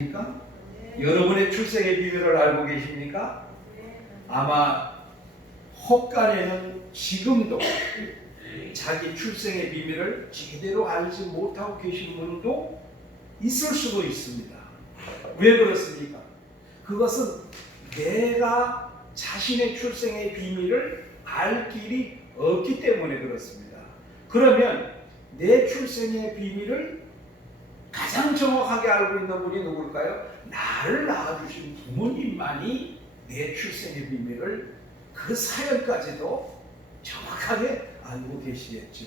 계십니까? 여러분의 출생의 비밀을 알고 계십니까? 아마 혹간에는 지금도 자기 출생의 비밀을 제대로 알지 못하고 계신 분도 있을 수도 있습니다. 왜 그렇습니까? 그것은 내가 자신의 출생의 비밀을 알 길이 없기 때문에 그렇습니다. 그러면 내 출생의 비밀을 가장 정확하게 알고 있는 분이 누굴까요? 나를 낳아주신 부모님만이 내 출생의 비밀을 그 사연까지도 정확하게 알고 계시겠죠.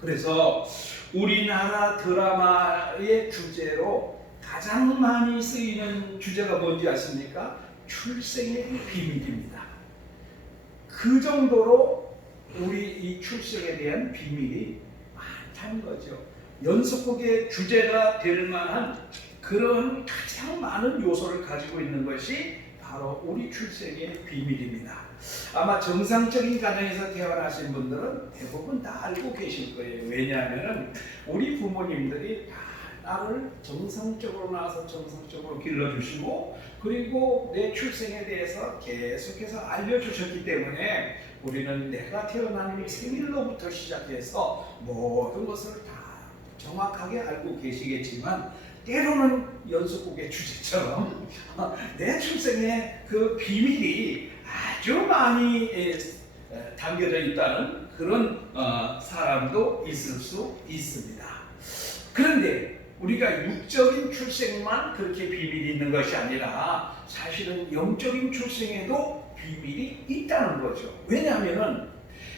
그래서 우리나라 드라마의 주제로 가장 많이 쓰이는 주제가 뭔지 아십니까? 출생의 비밀입니다. 그 정도로 우리 이 출생에 대한 비밀이 많다는 거죠. 연속극의 주제가 될 만한 그런 가장 많은 요소를 가지고 있는 것이 바로 우리 출생의 비밀입니다. 아마 정상적인 가정에서 태어나신 분들은 대부분 다 알고 계실 거예요. 왜냐하면 우리 부모님들이 다 나를 정상적으로 낳아서 정상적으로 길러주시고 그리고 내 출생에 대해서 계속해서 알려주셨기 때문에 우리는 내가 태어나는 생일로부터 시작해서 모든 것을 다 정확하게 알고 계시겠지만 때로는 연속곡의 주제처럼 내 출생의 그 비밀이 아주 많이 담겨져 있다는 그런 사람도 있을 수 있습니다. 그런데 우리가 육적인 출생만 그렇게 비밀이 있는 것이 아니라 사실은 영적인 출생에도 비밀이 있다는 거죠. 왜냐하면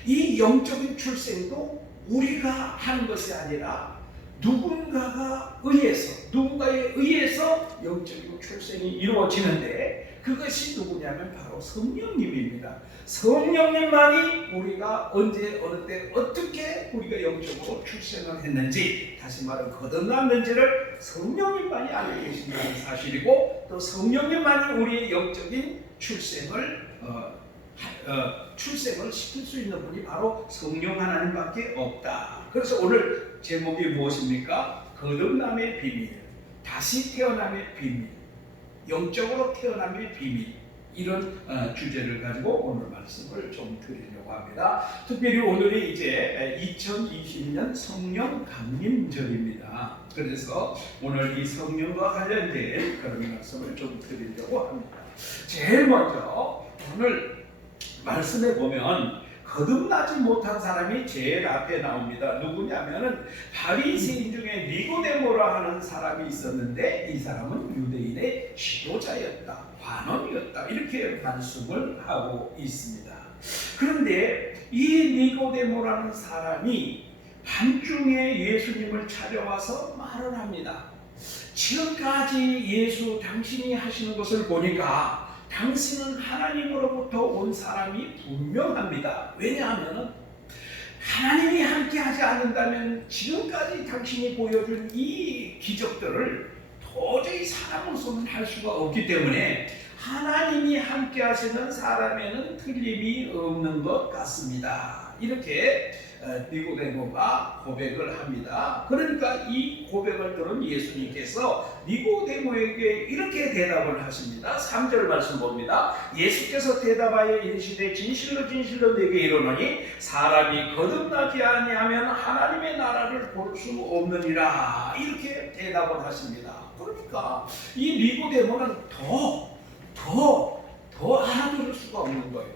이 영적인 출생도 우리가 하는 것이 아니라 누군가에 의해서 영적인 출생이 이루어지는데 그것이 누구냐면 바로 성령님입니다. 성령님만이 우리가 언제 어느 때 어떻게 우리가 영적으로 출생을 했는지 다시 말해 거듭났는지를 성령님만이 알고 계신다는 사실이고 또 성령님만이 우리의 영적인 출생을 시킬 수 있는 분이 바로 성령 하나님밖에 없다. 그래서 오늘 제목이 무엇입니까? 거듭남의 비밀, 다시 태어남의 비밀, 영적으로 태어남의 비밀, 이런 주제를 가지고 오늘 말씀을 좀 드리려고 합니다. 특별히 오늘이 이제 2020년 성령 강림절입니다. 그래서 오늘 이 성령과 관련된 그런 말씀을 좀 드리려고 합니다. 제일 먼저 오늘 말씀에 보면 거듭나지 못한 사람이 제일 앞에 나옵니다. 누구냐면은 바리새인 중에 니고데모라 하는 사람이 있었는데 이 사람은 유대인의 지도자였다, 관원이었다 이렇게 말씀을 하고 있습니다. 그런데 이 니고데모라는 사람이 밤중에 예수님을 찾아와서 말을 합니다. 지금까지 예수 당신이 하시는 것을 보니까 당신은 하나님으로부터 온 사람이 분명합니다. 왜냐하면 하나님이 함께하지 않는다면 지금까지 당신이 보여준 이 기적들을 도저히 사람으로서는 할 수가 없기 때문에 하나님이 함께하시는 사람에는 틀림이 없는 것 같습니다. 이렇게 니고데모가 고백을 합니다. 그러니까 이 고백을 들은 예수님께서 니고데모에게 이렇게 대답을 하십니다. 3절 말씀 봅니다. 예수께서 대답하여 이르시되 진실로 진실로 네게 이르노니 사람이 거듭나지 아니하면 하나님의 나라를 볼 수 없느니라. 이렇게 대답을 하십니다. 그러니까 이 니고데모는 더 알아들을 수가 없는 거예요.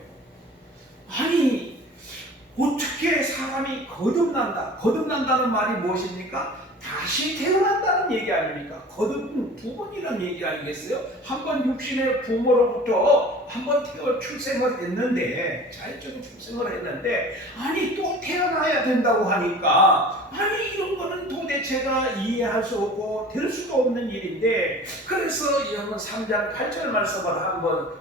아니 어떻게 사람이 거듭난다는 말이 무엇입니까? 다시 태어난다는 얘기 아닙니까? 거듭은 두 번이라는 얘기 아니겠어요? 한 번 육신의 부모로부터 한 번 출생을 했는데 자연적인 출생을 했는데 아니 또 태어나야 된다고 하니까 아니 이런 거는 도대체가 이해할 수 없고 될 수가 없는 일인데 그래서 여러분 3장 8절 말씀을 한번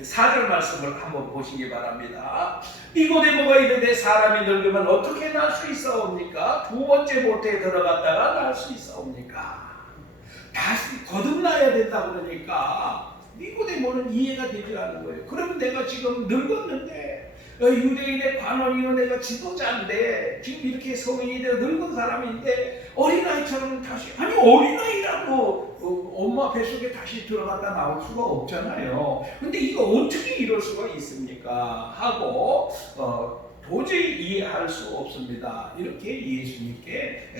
4절 말씀을 한번 보시기 바랍니다. 니고데모가 이르되 사람이 늙으면 어떻게 날 수 있사옵니까? 두 번째 모태에 들어갔다가 날 수 있사옵니까? 다시 거듭나야 된다 그러니까 니고데모는 이해가 되지 않는 거예요. 그러면 내가 지금 늙었는데 유대인의 관원위원회가 지도자인데 지금 이렇게 성인이 되어 늙은 사람인데 어린아이처럼 다시, 아니 어린아이라고 엄마 뱃속에 다시 들어갔다 나올 수가 없잖아요. 근데 이거 어떻게 이럴 수가 있습니까? 하고 도저히 이해할 수 없습니다. 이렇게 예수님께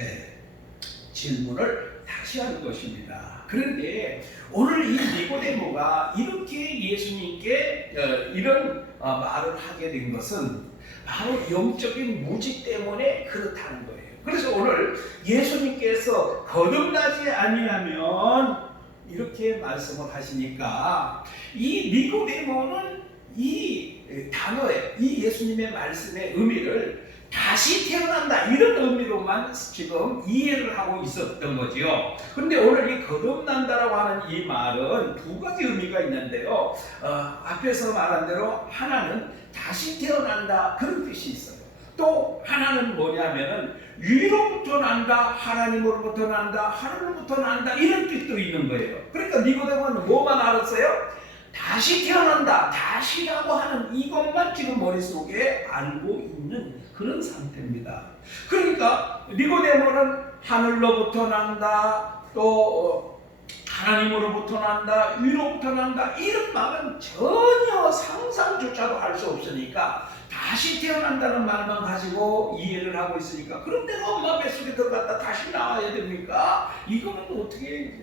질문을 다시 하는 것입니다. 그런데 오늘 이 니고데모가 이렇게 예수님께 이런 말을 하게 된 것은 바로 영적인 무지 때문에 그렇다는 거예요. 그래서 오늘 예수님께서 거듭나지 아니하면 이렇게 말씀을 하시니까 이 니고데모는 이 단어에, 이 예수님의 말씀의 의미를 다시 태어난다 이런 의미로만 지금 이해를 하고 있었던 거지요. 그런데 오늘 이 거듭난다라고 하는 이 말은 두 가지 의미가 있는데요. 앞에서 말한 대로 하나는 다시 태어난다 그런 뜻이 있어요. 또 하나는 뭐냐면은 위로부터 난다, 하나님으로부터 난다, 하늘로부터 난다 이런 뜻도 있는 거예요. 그러니까 니고데모는 뭐만 알았어요? 다시 태어난다, 다시라고 하는 이것만 지금 머릿속에 알고 있는 그런 상태입니다. 그러니까 니고데모는 하늘로부터 난다, 또 하나님으로부터 난다, 위로부터 난다 이런 말은 전혀 상상조차도 할 수 없으니까 다시 태어난다는 말만 가지고 이해를 하고 있으니까, 그런데 엄마 뱃속에 들어갔다 다시 나와야 됩니까? 이거는 어떻게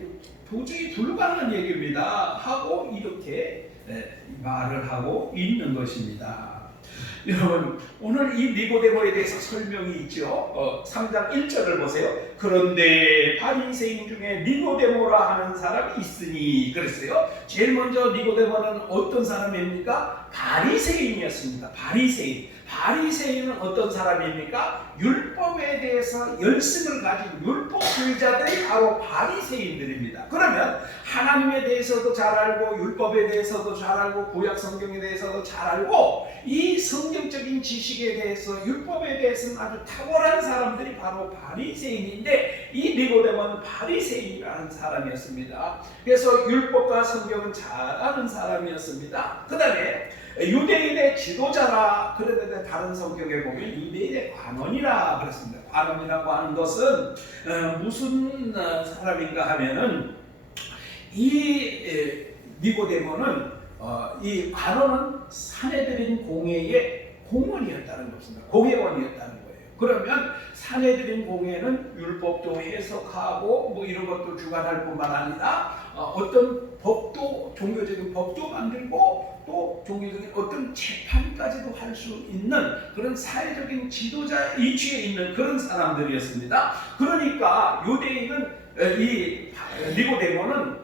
도저히 불가능한 얘기입니다 하고 이렇게 말을 하고 있는 것입니다. 여러분, 오늘 이 니고데모에 대해서 설명이 있죠. 3장 1절을 보세요. 그런데 바리새인 중에 니고데모라 하는 사람이 있으니 그랬어요. 제일 먼저 니고데모는 어떤 사람입니까? 바리새인이었습니다. 바리새인은 어떤 사람입니까? 율법에 대해서 열심을 가진 율법주의자들이 바로 바리새인들입니다. 그러면 하나님에 대해서도 잘 알고 율법에 대해서도 잘 알고 구약 성경에 대해서도 잘 알고 이 성경적인 지식에 대해서 율법에 대해서는 아주 탁월한 사람들이 바로 바리새인인데, 이 니고데모는 바리새인이라는 사람이었습니다. 그래서 율법과 성경은 잘 아는 사람이었습니다. 그 다음에 유대인의 지도자라, 그런데 다른 성경에 보면 유대인의 관원이라 그랬습니다. 관원이라고 하는 것은 무슨 사람인가 하면은 이 니고데모는 이 관원은 사내들인 공회의 공원이었다는 것입니다. 공회원이었다는 거예요. 그러면 사내들인 공회는 율법도 해석하고 뭐 이런 것도 주관할 뿐만 아니라 어떤 법도, 종교적인 법도 만들고 또 종교적인 어떤 재판까지도 할 수 있는 그런 사회적인 지도자 이치에 있는 그런 사람들이었습니다. 그러니까 유대인은 이 니고데모는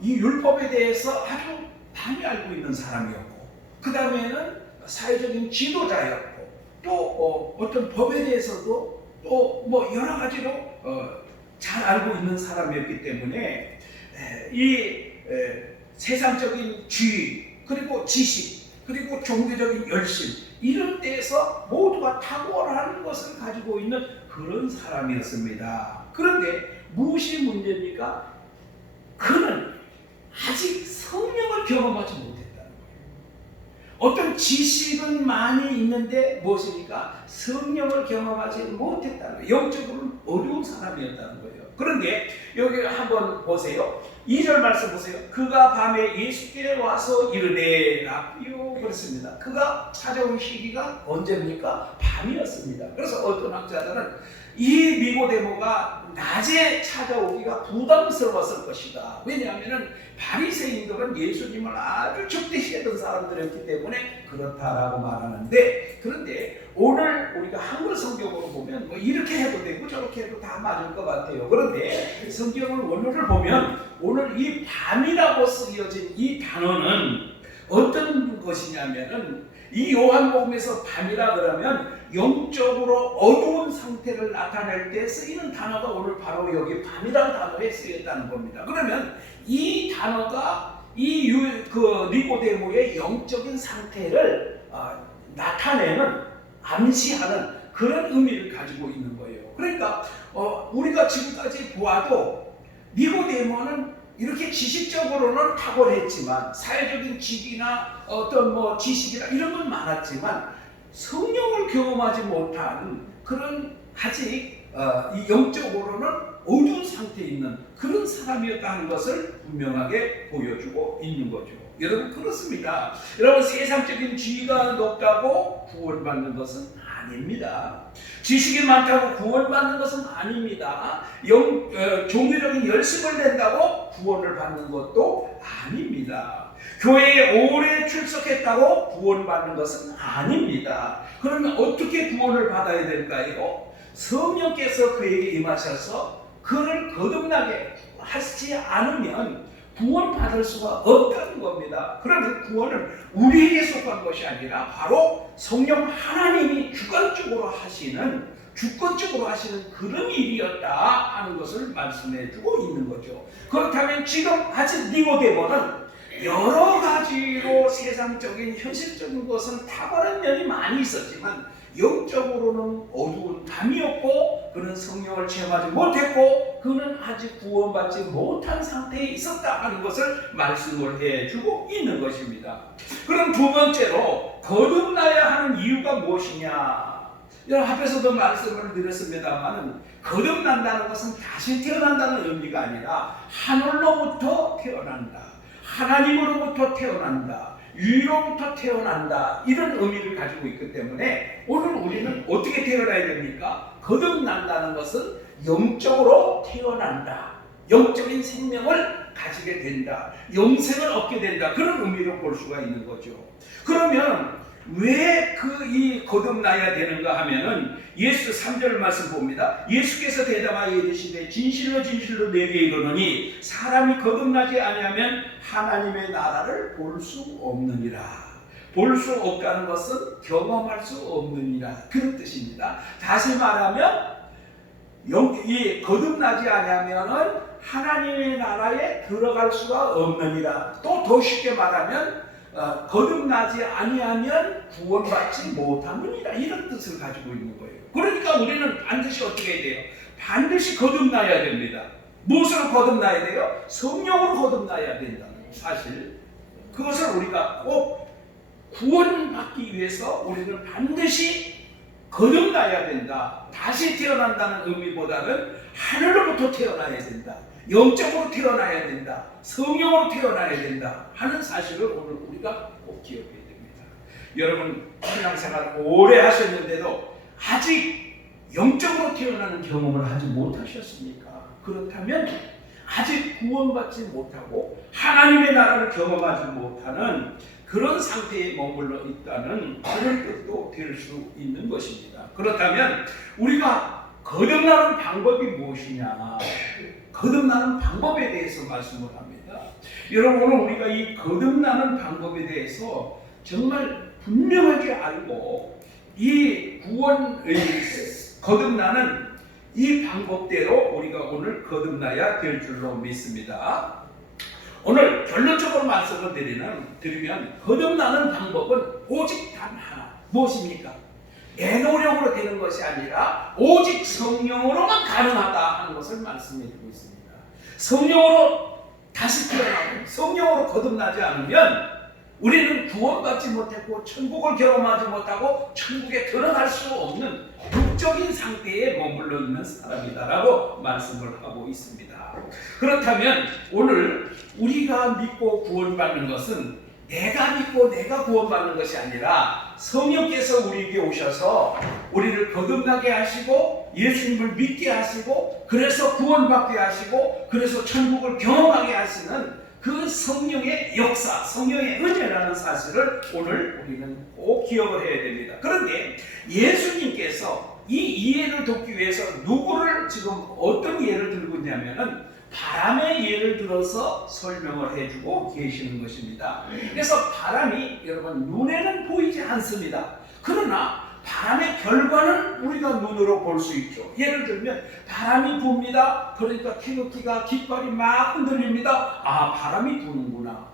이 율법에 대해서 아주 많이 알고 있는 사람이었고, 그 다음에는 사회적인 지도자였고, 또 어떤 법에 대해서도 또 뭐 여러 가지로 잘 알고 있는 사람이었기 때문에 이 세상적인 지위, 그리고 지식, 그리고 종교적인 열심 이런 데에서 모두가 탁월한 것을 가지고 있는 그런 사람이었습니다. 그런데 무엇이 문제입니까? 그는 아직 성령을 경험하지 못했다는 거예요. 어떤 지식은 많이 있는데 무엇입니까? 성령을 경험하지 못했다는 거예요. 영적으로는 어려운 사람이었다는 거예요. 그런데 여기 한번 보세요. 2절 말씀 보세요. 그가 밤에 예수께 와서 이르되 라삐요 그랬습니다. 그가 찾아온 시기가 언제입니까? 밤이었습니다. 그래서 어떤 학자들은 이 니고데모가 낮에 찾아오기가 부담스러웠을 것이다. 왜냐하면 바리새인들은 예수님을 아주 적대시했던 사람들이었기 때문에 그렇다라고 말하는데, 그런데 오늘 우리가 한글 성경으로 보면 뭐 이렇게 해도 되고 저렇게 해도 다 맞을 것 같아요. 그런데 성경을 원어를 보면 오늘 이 밤이라고 쓰여진 이 단어는 어떤 것이냐면은, 이 요한복음에서 밤이라 그러면 영적으로 어두운 상태를 나타낼 때 쓰이는 단어가 오늘 바로 여기 밤이라는 단어에 쓰였다는 겁니다. 그러면 이 단어가 이 니고데모의 영적인 상태를 나타내는, 암시하는 그런 의미를 가지고 있는 거예요. 그러니까 우리가 지금까지 보아도 니고데모는 이렇게 지식적으로는 탁월했지만 사회적인 직이나 어떤 지식이나 이런 건 많았지만 성령을 경험하지 못한 그런 아직 이 영적으로는 어두운 상태에 있는 그런 사람이었다는 것을 분명하게 보여주고 있는 거죠. 여러분 그렇습니다. 여러분 세상적인 지위가 높다고 구원받는 것은 아닙니다. 지식이 많다고 구원받는 것은 아닙니다. 종교적인 열심을 낸다고 구원을 받는 것도 아닙니다. 교회에 오래 출석했다고 구원받는 것은 아닙니다. 그러면 어떻게 구원을 받아야 될까요? 성령께서 그에게 임하셔서 그를 거듭나게 하시지 않으면 구원받을 수가 없다는 겁니다. 그러면 구원은 우리에게 속한 것이 아니라 바로 성령 하나님이 주권적으로 하시는 그런 일이었다 하는 것을 말씀해 주고 있는 거죠. 그렇다면 지금 아직 니고데모는 여러 가지로 세상적인 현실적인 것은 탁월한 면이 많이 있었지만 영적으로는 어두운 담이었고 그는 성령을 체험하지 못했고 그는 아직 구원받지 못한 상태에 있었다 하는 것을 말씀을 해주고 있는 것입니다. 그럼 두 번째로 거듭나야 하는 이유가 무엇이냐? 여러분 앞에서도 말씀을 드렸습니다만 거듭난다는 것은 다시 태어난다는 의미가 아니라 하늘로부터 태어난다, 하나님으로부터 태어난다, 위로부터 태어난다 이런 의미를 가지고 있기 때문에 오늘 우리는 어떻게 태어나야 됩니까? 거듭난다는 것은 영적으로 태어난다, 영적인 생명을 가지게 된다, 영생을 얻게 된다 그런 의미로 볼 수가 있는 거죠. 그러면 왜 이 거듭나야 되는가 하면은 예수 3절 말씀 봅니다. 예수께서 대답하여 이르시되 진실로 진실로 내게 이르노니 사람이 거듭나지 아니하면 하나님의 나라를 볼 수 없느니라. 볼 수 없다는 것은 경험할 수 없느니라 그런 뜻입니다. 다시 말하면 이 거듭나지 아니하면은 하나님의 나라에 들어갈 수가 없느니라. 또 더 쉽게 말하면 거듭나지 아니하면 구원받지 못하느니라 이런 뜻을 가지고 있는 거예요. 그러니까 우리는 반드시 어떻게 해야 돼요? 반드시 거듭나야 됩니다. 무엇으로 거듭나야 돼요? 성령으로 거듭나야 된다는 사실. 그것을 우리가 꼭 구원받기 위해서 우리는 반드시 거듭나야 된다. 다시 태어난다는 의미보다는 하늘로부터 태어나야 된다, 영적으로 태어나야 된다, 성령으로 태어나야 된다 하는 사실을 오늘 우리가 꼭 기억해야 됩니다. 여러분 신앙생활 오래 하셨는데도 아직 영적으로 태어나는 경험을 하지 못하셨습니까? 그렇다면 아직 구원받지 못하고 하나님의 나라를 경험하지 못하는 그런 상태에 머물러 있다는 그런 뜻도 될 수 있는 것입니다. 그렇다면 우리가 거듭나는 방법이 무엇이냐? 거듭나는 방법에 대해서 말씀을 합니다. 여러분 오늘 우리가 이 거듭나는 방법에 대해서 정말 분명하게 알고 이 거듭나는 이 방법대로 우리가 오늘 거듭나야 될 줄로 믿습니다. 오늘 결론적으로 말씀을 드리면 거듭나는 방법은 오직 단 하나. 무엇입니까? 내 노력으로 되는 것이 아니라 오직 성령으로만 가능하다 하는 것을 말씀해 주고 있습니다. 성령으로 다시 태어나고 성령으로 거듭나지 않으면 우리는 구원받지 못했고 천국을 경험하지 못하고 천국에 들어갈 수 없는 육적인 상태에 머물러 있는 사람이다라고 말씀을 하고 있습니다. 그렇다면 오늘 우리가 믿고 구원받는 것은 내가 믿고 내가 구원받는 것이 아니라 성령께서 우리에게 오셔서 우리를 거듭나게 하시고 예수님을 믿게 하시고 그래서 구원받게 하시고 그래서 천국을 경험하게 하시는 그 성령의 역사, 성령의 은혜라는 사실을 오늘 우리는 꼭 기억을 해야 됩니다. 그런데 예수님께서 이 이해를 돕기 위해서 누구를 지금 어떤 예를 들고 있냐면은 바람의 예를 들어서 설명을 해주고 계시는 것입니다. 그래서 바람이 여러분 눈에는 보이지 않습니다. 그러나 바람의 결과는 우리가 눈으로 볼 수 있죠. 예를 들면 바람이 붑니다. 그러니까 태극기가 깃발이 막 흔들립니다. 아, 바람이 부는구나.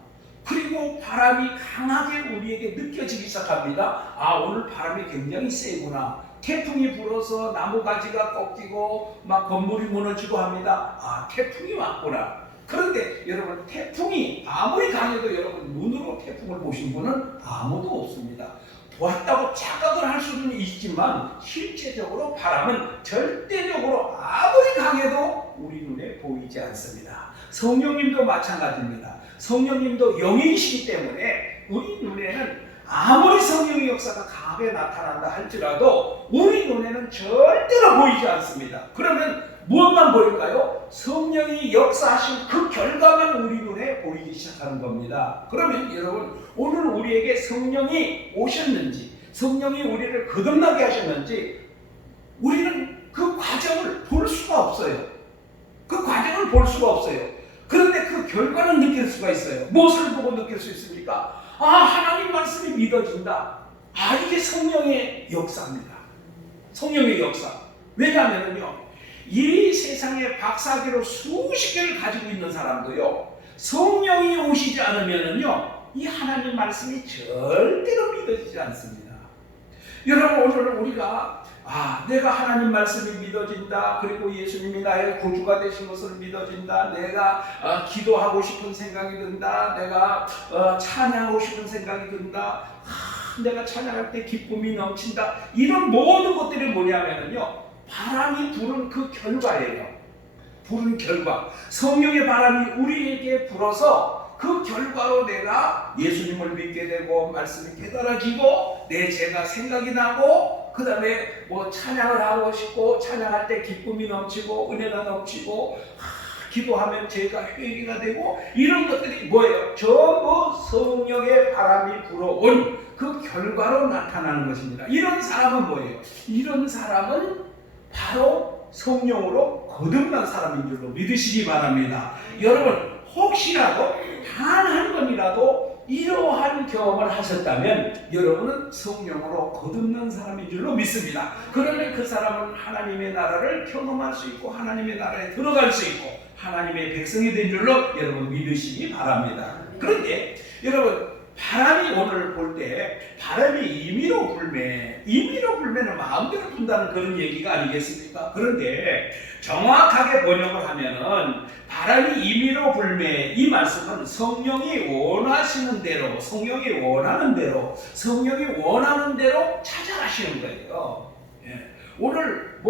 그리고 바람이 강하게 우리에게 느껴지기 시작합니다. 아, 오늘 바람이 굉장히 세구나. 태풍이 불어서 나무 가지가 꺾이고 막 건물이 무너지고 합니다. 아, 태풍이 왔구나. 그런데 여러분, 태풍이 아무리 강해도 여러분 눈으로 태풍을 보신 분은 아무도 없습니다. 보았다고 착각을 할 수는 있지만 실제적으로 바람은 절대적으로 아무리 강해도 우리 눈에 보이지 않습니다. 성령님도 마찬가지입니다. 성령님도 영이시기 때문에 우리 눈에는 아무리 성령의 역사가 강하게 나타난다 할지라도 우리 눈에는 절대로 보이지 않습니다. 그러면 무엇만 보일까요? 성령이 역사하신 그 결과만 우리 눈에 보이기 시작하는 겁니다. 그러면 여러분, 오늘 우리에게 성령이 오셨는지, 성령이 우리를 거듭나게 하셨는지 우리는 그 과정을 볼 수가 없어요. 그 과정을 볼 수가 없어요. 그런데 그 결과는 느낄 수가 있어요. 무엇을 보고 느낄 수 있습니까? 아, 하나님 말씀이 믿어진다. 아, 이게 성령의 역사입니다. 성령의 역사. 왜냐하면요, 이 세상에 박사학위로 수십 개를 가지고 있는 사람도요, 성령이 오시지 않으면요, 이 하나님 말씀이 절대로 믿어지지 않습니다. 여러분, 오늘 우리가 내가 하나님 말씀이 믿어진다, 그리고 예수님이 나의 구주가 되신 것을 믿어진다, 내가 기도하고 싶은 생각이 든다, 내가 찬양하고 싶은 생각이 든다, 내가 찬양할 때 기쁨이 넘친다, 이런 모든 것들이 뭐냐면요, 바람이 부는 그 결과예요. 부는 결과. 성령의 바람이 우리에게 불어서 그 결과로 내가 예수님을 믿게 되고 말씀이 깨달아지고 내 죄가 생각이 나고 그 다음에 찬양을 하고 싶고 찬양할 때 기쁨이 넘치고 은혜가 넘치고 기도하면 죄가 회개가 되고 이런 것들이 뭐예요? 전부 성령의 바람이 불어온 그 결과로 나타나는 것입니다. 이런 사람은 뭐예요? 이런 사람은 바로 성령으로 거듭난 사람인 줄로 믿으시기 바랍니다. 여러분, 혹시라도 단 한 번이라도 이러한 경험을 하셨다면 여러분은 성령으로 거듭난 사람인 줄로 믿습니다. 그러면 그 사람은 하나님의 나라를 경험할 수 있고 하나님의 나라에 들어갈 수 있고 하나님의 백성이 된 줄로 여러분 믿으시기 바랍니다. 그런데 여러분, 바람이 오늘 볼 때 바람이 임의로 불매는 마음대로 분다는 그런 얘기가 아니겠습니까? 그런데 정확하게 번역을 하면은 바람이 임의로 불매, 이 말씀은 성령이 원하시는 대로, 성령이 원하는 대로 찾아가시는 거예요. 예. 오늘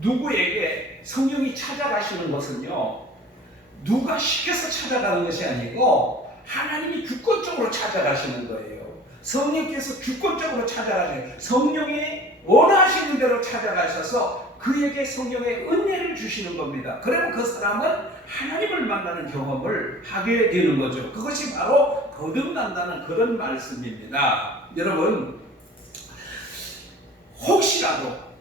누구에게 성령이 찾아가시는 것은요, 누가 시켜서 찾아가는 것이 아니고 하나님이 주권적으로 찾아가시는 거예요. 성령께서 주권적으로 찾아가세요. 성령이 원하시는 대로 찾아가셔서 그에게 성령의 은혜를 주시는 겁니다. 그러면 그 사람은 하나님을 만나는 경험을 하게 되는 거죠. 그것이 바로 거듭난다는 그런 말씀입니다. 여러분, 혹시라도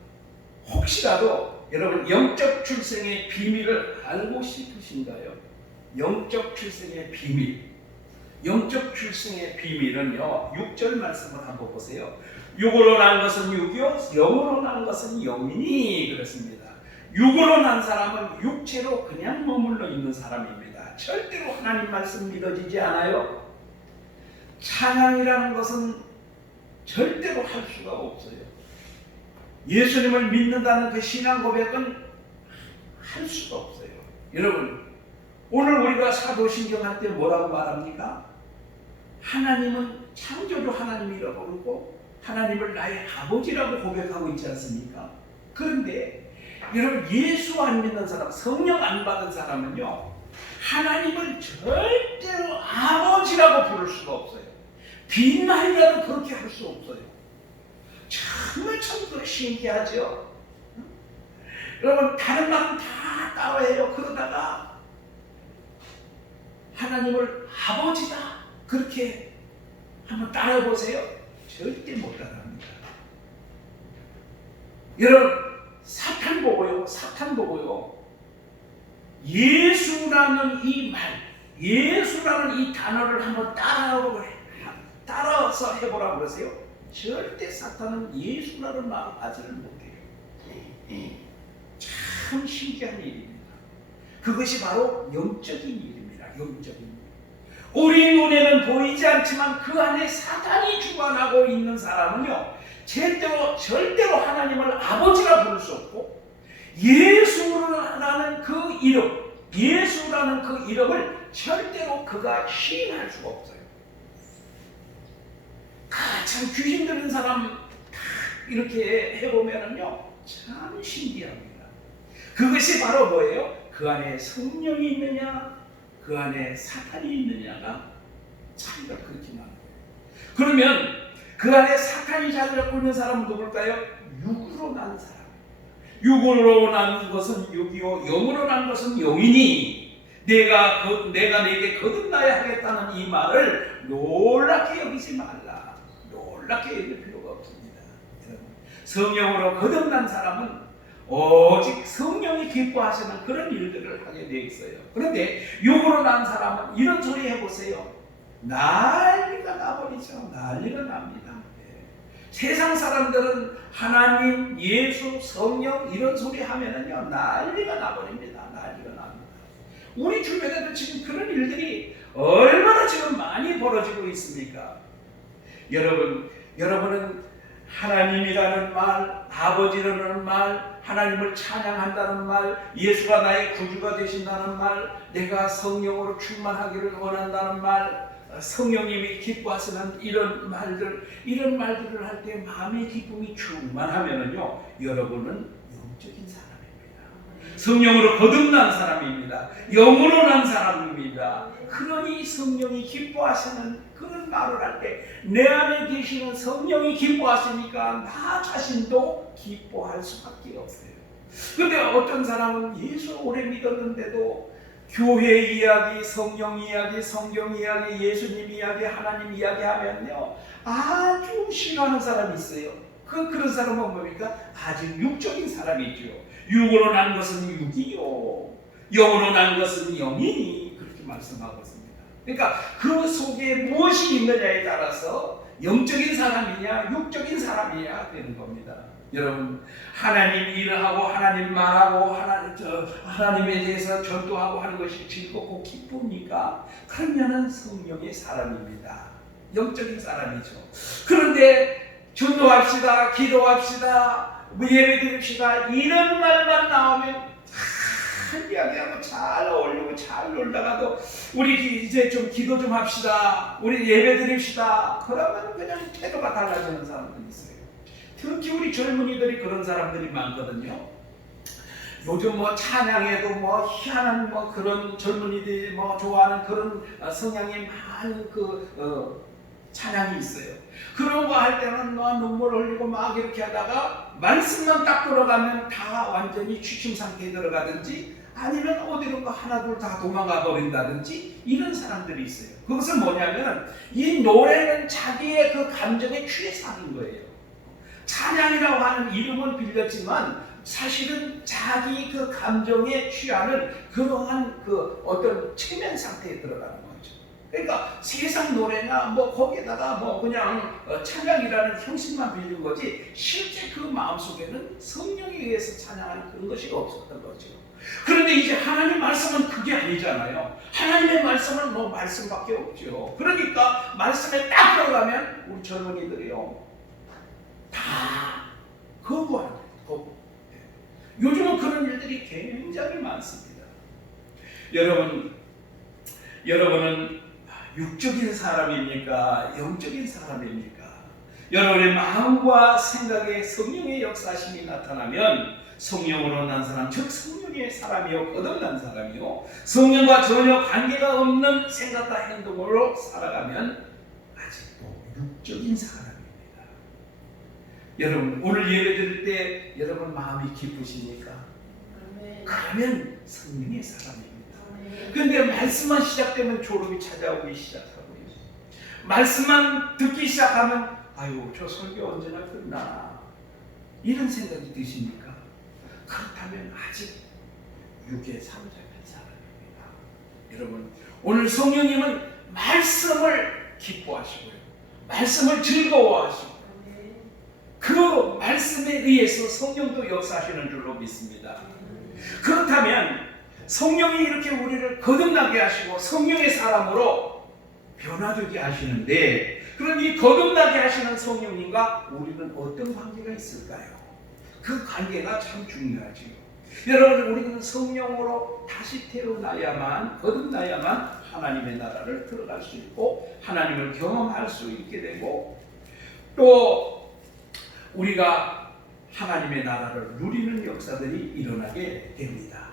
여러분 영적 출생의 비밀을 알고 싶으신가요? 영적 출생의 비밀. 영적 출생의 비밀은요, 6절 말씀을 한번 보세요. 육으로 난 것은 육이요, 영으로 난 것은 영이니 그렇습니다. 육으로 난 사람은 육체로 그냥 머물러 있는 사람입니다. 절대로 하나님 말씀 믿어지지 않아요. 찬양이라는 것은 절대로 할 수가 없어요. 예수님을 믿는다는 그 신앙 고백은 할 수가 없어요. 여러분, 오늘 우리가 사도신경 할 때 뭐라고 말합니까? 하나님은 창조주 하나님이라고 부르고 하나님을 나의 아버지라고 고백하고 있지 않습니까? 그런데 여러분, 예수 안 믿는 사람, 성령 안 받은 사람은요, 하나님을 절대로 아버지라고 부를 수가 없어요. 빈말이라도 그렇게 할 수 없어요. 정말 신기하죠? 여러분, 다른 말은 다 따라해요. 그러다가 하나님을 아버지다 그렇게 한번 따라해보세요. 절대 못 따라합니다. 여러분, 사탄 보고요. 예수라는 이 말, 예수라는 이 단어를 한번 따라서 해보라고 그러세요. 절대 사탄은 예수라는 말을 하지를 못해요. 참 신기한 일입니다. 그것이 바로 영적인 일입니다. 영적인 일. 우리 눈에는 보이지 않지만 그 안에 사탄이 주관하고 있는 사람은요, 절대로 하나님을 아버지라 부를 수 없고 예수라는 그 이름, 예수라는 그 이름을 절대로 그가 시인할 수가 없어요. 참 귀신 들린 사람 이렇게 해보면은요, 참 신기합니다. 그것이 바로 뭐예요? 그 안에 성령이 있느냐, 그 안에 사탄이 있느냐가 차이가 그렇게 나는 거예요. 그러면 그 안에 사탄이 자리 잡고 있는 사람은 누굴까요? 육으로 난 사람. 육으로 난 것은 육이요, 영으로 난 것은 영이니 내가 내게 거듭나야 하겠다는 이 말을 놀랍게 여기지 말라. 놀랍게 여길 필요가 없습니다. 성령으로 거듭난 사람은 오직 성령이 기뻐하시는 그런 일들을 하게 되어 있어요. 그런데 육으로 난 사람은 이런 소리 해보세요. 난리가 나버리죠. 난리가 납니다. 세상 사람들은 하나님, 예수, 성령 이런 소리 하면은요, 난리가 나버립니다. 난리가 납니다. 우리 주변에도 지금 그런 일들이 얼마나 지금 많이 벌어지고 있습니까? 여러분은 하나님이라는 말, 아버지라는 말, 하나님을 찬양한다는 말, 예수가 나의 구주가 되신다는 말, 내가 성령으로 충만하기를 원한다는 말, 성령님이 기뻐하시는 이런 말들을 할 때 마음의 기쁨이 충만하면은요, 여러분은 영적인 사람입니다. 성령으로 거듭난 사람입니다. 영으로 난 사람입니다. 그러니 성령이 기뻐하시는 그런 말을 할 때 내 안에 계시는 성령이 기뻐하시니까 나 자신도 기뻐할 수밖에 없어요. 그런데 어떤 사람은 예수 오래 믿었는데도 교회 이야기, 성령 이야기, 성경 이야기, 예수님 이야기, 하나님 이야기 하면요, 아주 싫어하는 사람이 있어요. 그런 사람은 뭡니까? 아주 육적인 사람이죠. 육으로 난 것은 육이요, 영으로 난 것은 영이니, 그렇게 말씀하고 있습니다. 그러니까 그 속에 무엇이 있느냐에 따라서 영적인 사람이냐, 육적인 사람이냐 되는 겁니다. 여러분, 하나님 일을 하고 하나님 말하고 하나님에 대해서 전도하고 하는 것이 즐겁고 기쁩니까? 그러면은 성령의 사람입니다. 영적인 사람이죠. 그런데 전도합시다, 기도합시다, 예배드립시다 이런 말만 나오면 잘 이야기하고 잘 어울리고 잘 놀다가도 우리 이제 좀 기도 좀 합시다, 우리 예배드립시다 그러면 그냥 태도가 달라지는 사람들이 있어요. 특히 우리 젊은이들이 그런 사람들이 많거든요. 요즘 찬양에도 희한한 그런 젊은이들이 좋아하는 그런 성향이 많은 찬양이 있어요. 그런 거 할 때는 눈물 흘리고 막 이렇게 하다가 말씀만 딱 들어가면 다 완전히 취침 상태에 들어가든지 아니면 어디론가 하나 둘 다 도망가 버린다든지 이런 사람들이 있어요. 그것은 뭐냐면 이 노래는 자기의 그 감정에 취해서 하는 거예요. 찬양이라고 하는 이름은 빌렸지만 사실은 자기 그 감정에 취하는 그러한 어떤 체면 상태에 들어가는 거죠. 그러니까 세상 노래나 거기에다가 그냥 찬양이라는 형식만 빌린 거지 실제 그 마음속에는 성령에 의해서 찬양하는 그런 것이 없었던 거죠. 그런데 이제 하나님 말씀은 그게 아니잖아요. 하나님의 말씀은 말씀밖에 없죠. 그러니까 말씀에 딱 들어가면 우리 젊은이들이요 다 거부하는 거예요. 요즘은 그런 일들이 굉장히 많습니다. 여러분은 육적인 사람입니까? 영적인 사람입니까? 여러분의 마음과 생각에 성령의 역사심이 나타나면 성령으로 난 사람, 즉 성령의 사람이요, 거듭난 사람이요, 성령과 전혀 관계가 없는 생각과 행동으로 살아가면 아직도 육적인 사람입니다. 여러분, 오늘 예배 드릴 때 여러분 마음이 기쁘십니까? 그러면 성령의 사람입니다. 그런데 말씀만 시작되면 졸음이 찾아오기 시작하고요. 말씀만 듣기 시작하면 아유, 저 설교 언제나 끝나 이런 생각이 드십니까? 그렇다면 아직 육에 사로잡힌 사람입니다. 여러분, 오늘 성령님은 말씀을 기뻐하시고요, 말씀을 즐거워하시고 그 말씀에 의해서 성령도 역사하시는 줄로 믿습니다. 그렇다면 성령이 이렇게 우리를 거듭나게 하시고 성령의 사람으로 변화되게 하시는데, 그럼 이 거듭나게 하시는 성령님과 우리는 어떤 관계가 있을까요? 그 관계가 참 중요하지요. 여러분, 우리는 성령으로 다시 태어나야만, 거듭나야만 하나님의 나라를 들어갈 수 있고 하나님을 경험할 수 있게 되고 또 우리가 하나님의 나라를 누리는 역사들이 일어나게 됩니다.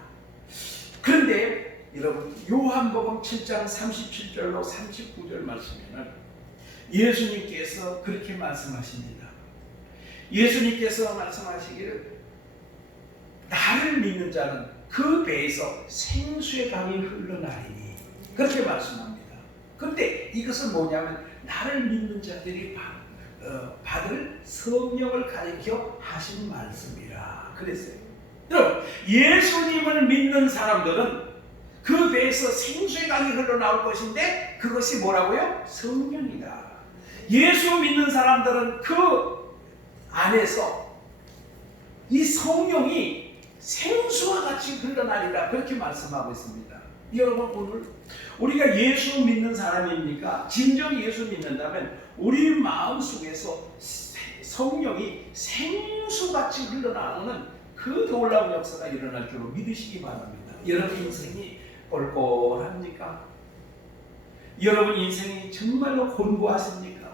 그런데 여러분, 요한복음 7장 37절로 39절 말씀에는 예수님께서 그렇게 말씀하십니다. 예수님께서 말씀하시기를 나를 믿는 자는 그 배에서 생수의 강이 흘러나리니 그렇게 말씀합니다. 그런데 이것은 뭐냐면 나를 믿는 자들이 받을 성령을 가리켜 하신 말씀이라 그랬어요. 여러분, 예수님을 믿는 사람들은 그 배에서 생수의 강이 흘러나올 것인데 그것이 뭐라고요? 성령이다. 예수 믿는 사람들은 그 안에서 이 성령이 생수와 같이 흘러나리라 그렇게 말씀하고 있습니다. 여러분, 오늘 우리가 예수 믿는 사람입니까? 진정 예수 믿는다면 우리 마음속에서 성령이 생수같이 흘러나오는 그 놀라운 역사가 일어날 줄로 믿으시기 바랍니다. 여러분 인생이 꼴꼴합니까? 여러분 인생이 정말로 곤고하십니까?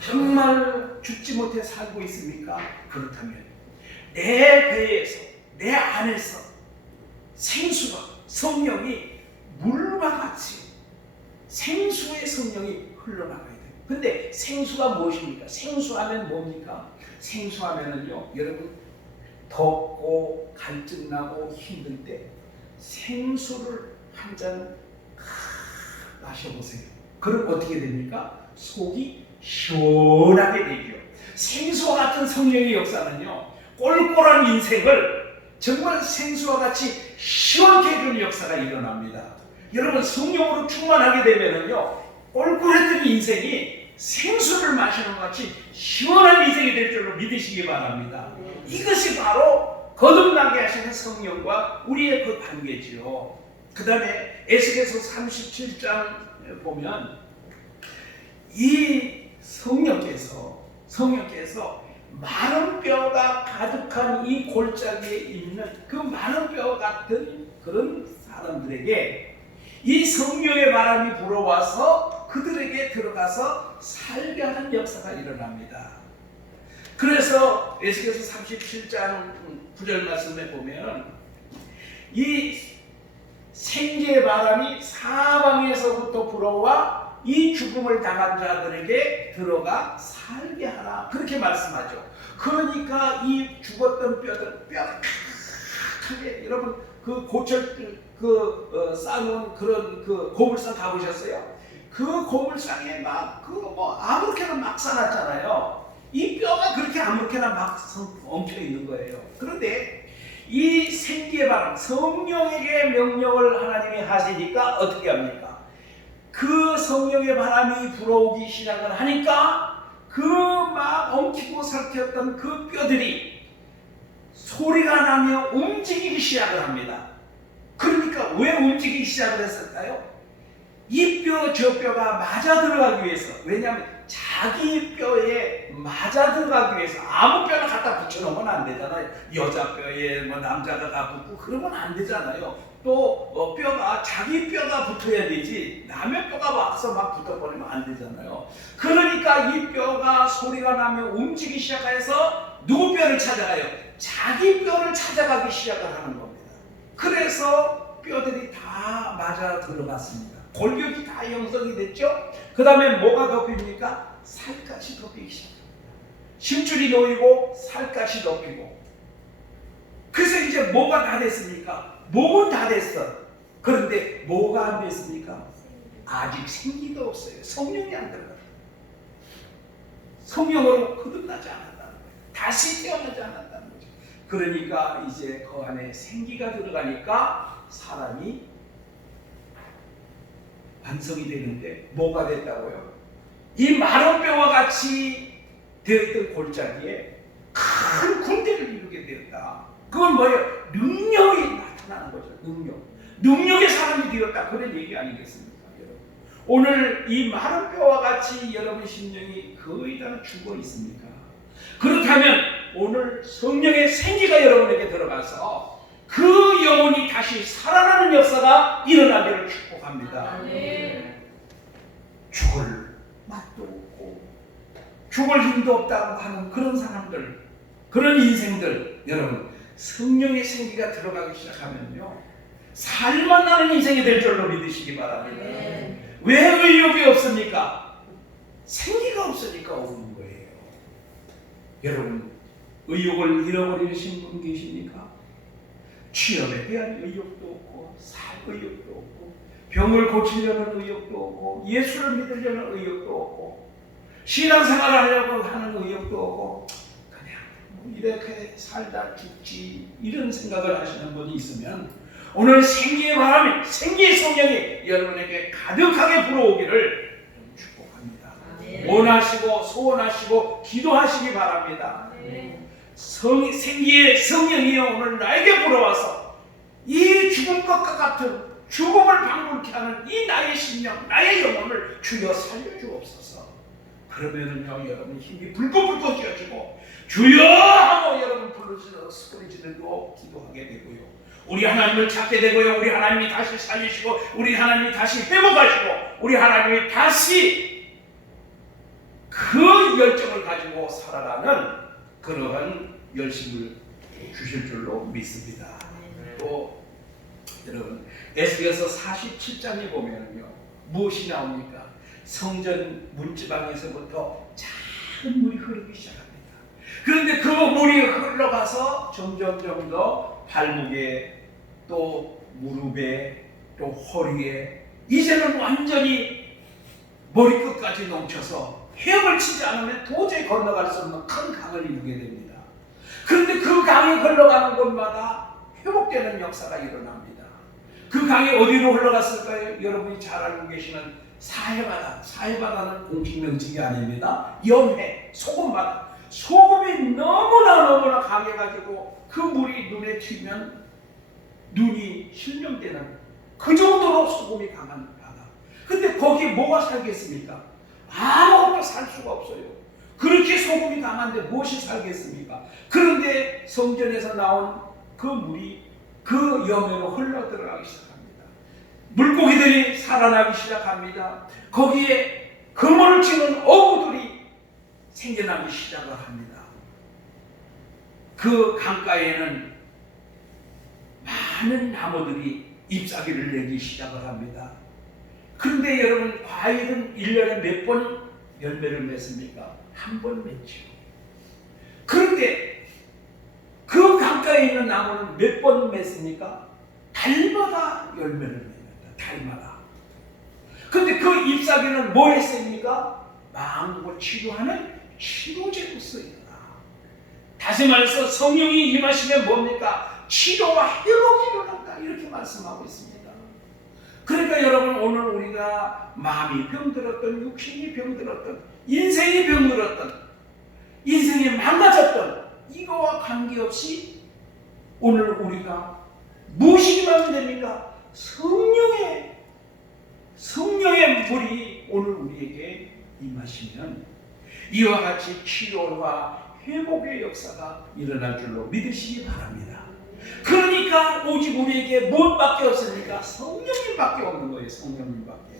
정말 죽지 못해 살고 있습니까? 그렇다면 내 배에서, 내 안에서 생수가, 성령이 물과 같이 생수의 성령이 흘러나가야 돼요. 근데 생수가 무엇입니까? 생수하면 뭡니까? 생수하면은요, 여러분 덥고 갈증나고 힘들 때 생수를 한 잔 마셔보세요. 그럼 어떻게 됩니까? 속이 시원하게 되죠. 생수와 같은 성령의 역사는요, 꼴꼴한 인생을 정말 생수와 같이 시원케 해주는 역사가 일어납니다. 여러분, 성령으로 충만하게 되면은요, 꼴꼴했던 인생이 생수를 마시는 것 같이 시원한 인생이 될 줄로 믿으시기 바랍니다. 이것이 바로 거듭나게 하시는 성령과 우리의 그 관계지요. 그 다음에 에스겔서 37장 보면 이 성령께서 마른 뼈가 가득한 이 골짜기에 있는 그 마른 뼈 같은 그런 사람들에게 이 성령의 바람이 불어와서 그들에게 들어가서 살게 하는 역사가 일어납니다. 그래서 에스겔서 37장 9절 말씀에 보면 이 생기의 바람이 사방에서부터 불어와 이 죽음을 당한 자들에게 들어가 살게 하라 그렇게 말씀하죠. 그러니까 이 죽었던 뼈들 뼈하게 여러분 그 고철 쌓아놓은 그런 그 고물상 가보셨어요? 그 고물상에 막 아무렇게나 막 쌓아놨잖아요. 이 뼈가 그렇게 아무렇게나 막 엉켜 있는 거예요. 그런데 이 생기의 바람, 성령에게 명령을 하나님이 하시니까 어떻게 합니까? 그 성령의 바람이 불어오기 시작을 하니까 그 막 엉키고 삭혔던 그 뼈들이 소리가 나며 움직이기 시작을 합니다. 그러니까 왜 움직이기 시작을 했을까요? 이 뼈, 저 뼈가 맞아 들어가기 위해서. 왜냐하면 자기 뼈에 맞아 들어가기 위해서 아무 뼈나 갖다 붙여놓으면 안 되잖아요. 여자 뼈에 남자가 다 붙고 그러면 안 되잖아요. 또 뼈가 자기 뼈가 붙어야 되지 남의 뼈가 와서 막 붙어버리면 안 되잖아요. 그러니까 이 뼈가 소리가 나며 움직이기 시작해서 누구 뼈를 찾아가요? 자기 뼈를 찾아가기 시작을 하는 겁니다. 그래서 뼈들이 다 맞아 들어갔습니다. 골격이 다 형성이 됐죠. 그 다음에 뭐가 덮입니까? 살갗이 덮이기 시작합니다. 심줄이 놓이고 살갗이 덮이고. 그래서 이제 뭐가 다 됐습니까? 몸은 다 됐어. 그런데 뭐가 안 됐습니까? 아직 생기가 없어요. 성령이 안 들어가요. 성령으로 거듭나지 않았다는 거예요. 다시 태어나지 않았다는 거죠. 그러니까 이제 그 안에 생기가 들어가니까 사람이 완성이 되는데 뭐가 됐다고요? 이 마른 뼈와 같이 되었던 골짜기에 큰 군대를 이루게 되었다. 그건 뭐예요? 능력이 나타나는 거죠. 능력의 사람이 되었다. 그런 얘기 아니겠습니까? 여러분. 오늘 이 마른 뼈와 같이 여러분 심령이 거의 다 죽어 있습니까? 그렇다면 오늘 성령의 생기가 여러분에게 들어가서 그 영혼이 다시 살아나는 역사가 일어나기를 축복합니다. 죽을 맛도 없고 죽을 힘도 없다고 하는 그런 사람들, 그런 인생들, 여러분 성령의 생기가 들어가기 시작하면요 살만나는 인생이 될 줄로 믿으시기 바랍니다. 왜 의욕이 없습니까? 생기가 없으니까 없는 거예요. 여러분 의욕을 잃어버리신 분 계십니까? 취업에 대한 의욕도 없고 살 의욕도 없고 병을 고치려는 의욕도 없고 예수를 믿으려는 의욕도 없고 신앙생활을 하려고 하는 의욕도 없고 그냥 이렇게 살다 죽지 이런 생각을 하시는 분이 있으면 오늘 생기의 바람이 생기의 성령이 여러분에게 가득하게 불어오기를 축복합니다. 원하시고 소원하시고 기도하시기 바랍니다. 생기의 성령이여 오늘 나에게 불어와서 이 죽을 것과 같은 죽음을 방불케 하는 이 나의 심령, 나의 영혼을 주여 살려주옵소서. 그러면은요 여러분 힘이 불끈불끈 쥐어지고 주여 하고 여러분 부르짖어 소리 지르고 기도하게 되고요. 우리 하나님을 찾게 되고요. 우리 하나님이 다시 살리시고 우리 하나님이 다시 회복하시고 우리 하나님이 다시 그 열정을 가지고 살아가는 그러한 열심을 주실 줄로 믿습니다. 또 여러분 에스겔서 47장에 보면요 무엇이 나옵니까? 성전 문지방에서부터 작은 물이 흐르기 시작합니다. 그런데 그 물이 흘러가서 점점 더 발목에 또 무릎에 또 허리에 이제는 완전히 머리끝까지 넘쳐서 헤엄을 치지 않으면 도저히 건너갈 수 없는 큰 강을 이루게 됩니다. 그런데 그 강이 흘러가는 곳마다 회복되는 역사가 일어납니다. 그 강이 어디로 흘러갔을까요? 여러분이 잘 알고 계시는 사해바다. 사해바다는 공식 명칭이 아닙니다. 염해, 소금바다. 소금이 너무나 강해가지고 그 물이 눈에 튀면 눈이 실명되는 그 정도로 소금이 강한 바다. 근데 거기 뭐가 살겠습니까? 아무것도 살 수가 없어요. 그렇게 소금이 강한데 무엇이 살겠습니까? 그런데 성전에서 나온 그 물이 그 염해로 흘러 들어가기 시작합니다. 물고기들이 살아나기 시작합니다. 거기에 그물을 치는 어부들이 생겨나기 시작을 합니다. 그 강가에는 많은 나무들이 잎사귀를 내기 시작을 합니다. 그런데 여러분 과일은 1년에 몇 번 열매를 맺습니까? 한 번 맺죠. 그런데 그 강가에 있는 나무는 몇 번 맺습니까? 달마다 열매를 맺는다. 달마다. 그런데 그 잎사귀는 뭐에 쓰입니까? 마음을 치료하는 치료제로 쓰인다. 다시 말해서 성령이 임하시면 뭡니까? 치료와 회복이 일어난다. 이렇게 말씀하고 있습니다. 그러니까 여러분 오늘 우리가 마음이 병들었던 육신이 병들었던 인생이 병들었던 인생이 망가졌던 이거와 관계없이 오늘 우리가 무엇이 임하면 됩니까? 성령의 물이 오늘 우리에게 임하시면 이와 같이 치료와 회복의 역사가 일어날 줄로 믿으시기 바랍니다. 그러니까 오직 우리에게 무엇밖에 없습니까? 성령님밖에 없는 거예요. 성령님밖에.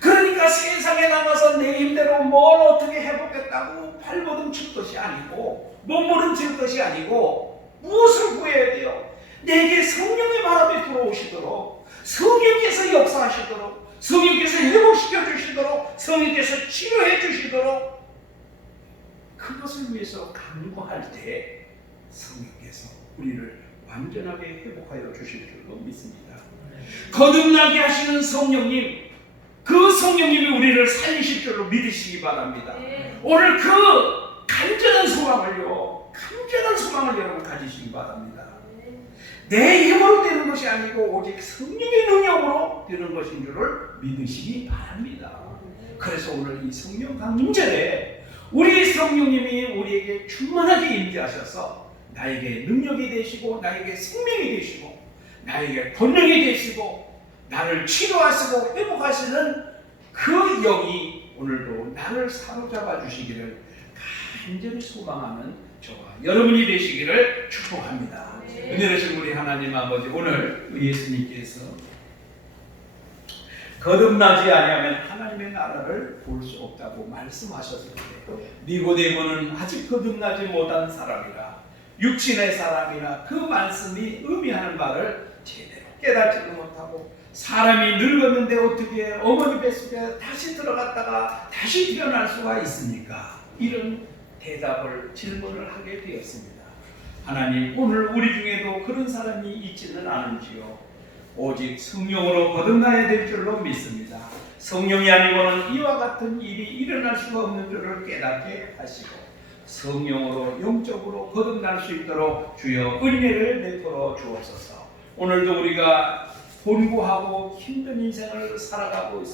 그러니까 세상에 나가서 내 힘대로 뭘 어떻게 해보겠다고 발버둥 칠 것이 아니고 몸부림칠 것이 아니고 무엇을 구해야 돼요? 내게 성령의 바람이 들어오시도록 성령께서 역사하시도록 성령께서 회복시켜 주시도록 성령께서 치료해 주시도록 그것을 위해서 간구할 때 성령께서 우리를 완전하게 회복하여 주실 줄로 믿습니다. 거듭나게 하시는 성령님, 그 성령님이 우리를 살리실 줄로 믿으시기 바랍니다. 오늘 그 간절한 소망을 여러분 가지시기 바랍니다. 내 힘으로 되는 것이 아니고 오직 성령의 능력으로 되는 것인 줄을 믿으시기 바랍니다. 그래서 오늘 이 성령 강림절에 우리 성령님이 우리에게 충만하게 임재하셔서 나에게 능력이 되시고 나에게 생명이 되시고 나에게 권능이 되시고 나를 치료하시고 회복하시는 그 영이 오늘도 나를 사로잡아 주시기를 간절히 소망하는 저와 여러분이 되시기를 축복합니다. 은혜로신 우리 하나님 아버지, 오늘 예수님께서 거듭나지 아니하면 하나님의 나라를 볼 수 없다고 말씀하셨을 때 니고데모는 아직 거듭나지 못한 사람이라, 육신의 사람이라 그 말씀이 의미하는 바를 제대로 깨닫지도 못하고, 사람이 늙었는데 어떻게 어머니 뱃속에 다시 들어갔다가 다시 태어날 수가 있습니까? 이런 질문을 하게 되었습니다. 하나님, 오늘 우리 중에도 그런 사람이 있지는 않은지요? 오직 성령으로 거듭나야 될 줄로 믿습니다. 성령이 아니고는 이와 같은 일이 일어날 수가 없는 줄을 깨닫게 하시고, 성령으로 영적으로 거듭날 수 있도록 주여 은혜를 베풀어 주옵소서. 오늘도 우리가 곤고하고 힘든 인생을 살아가고 있습니다.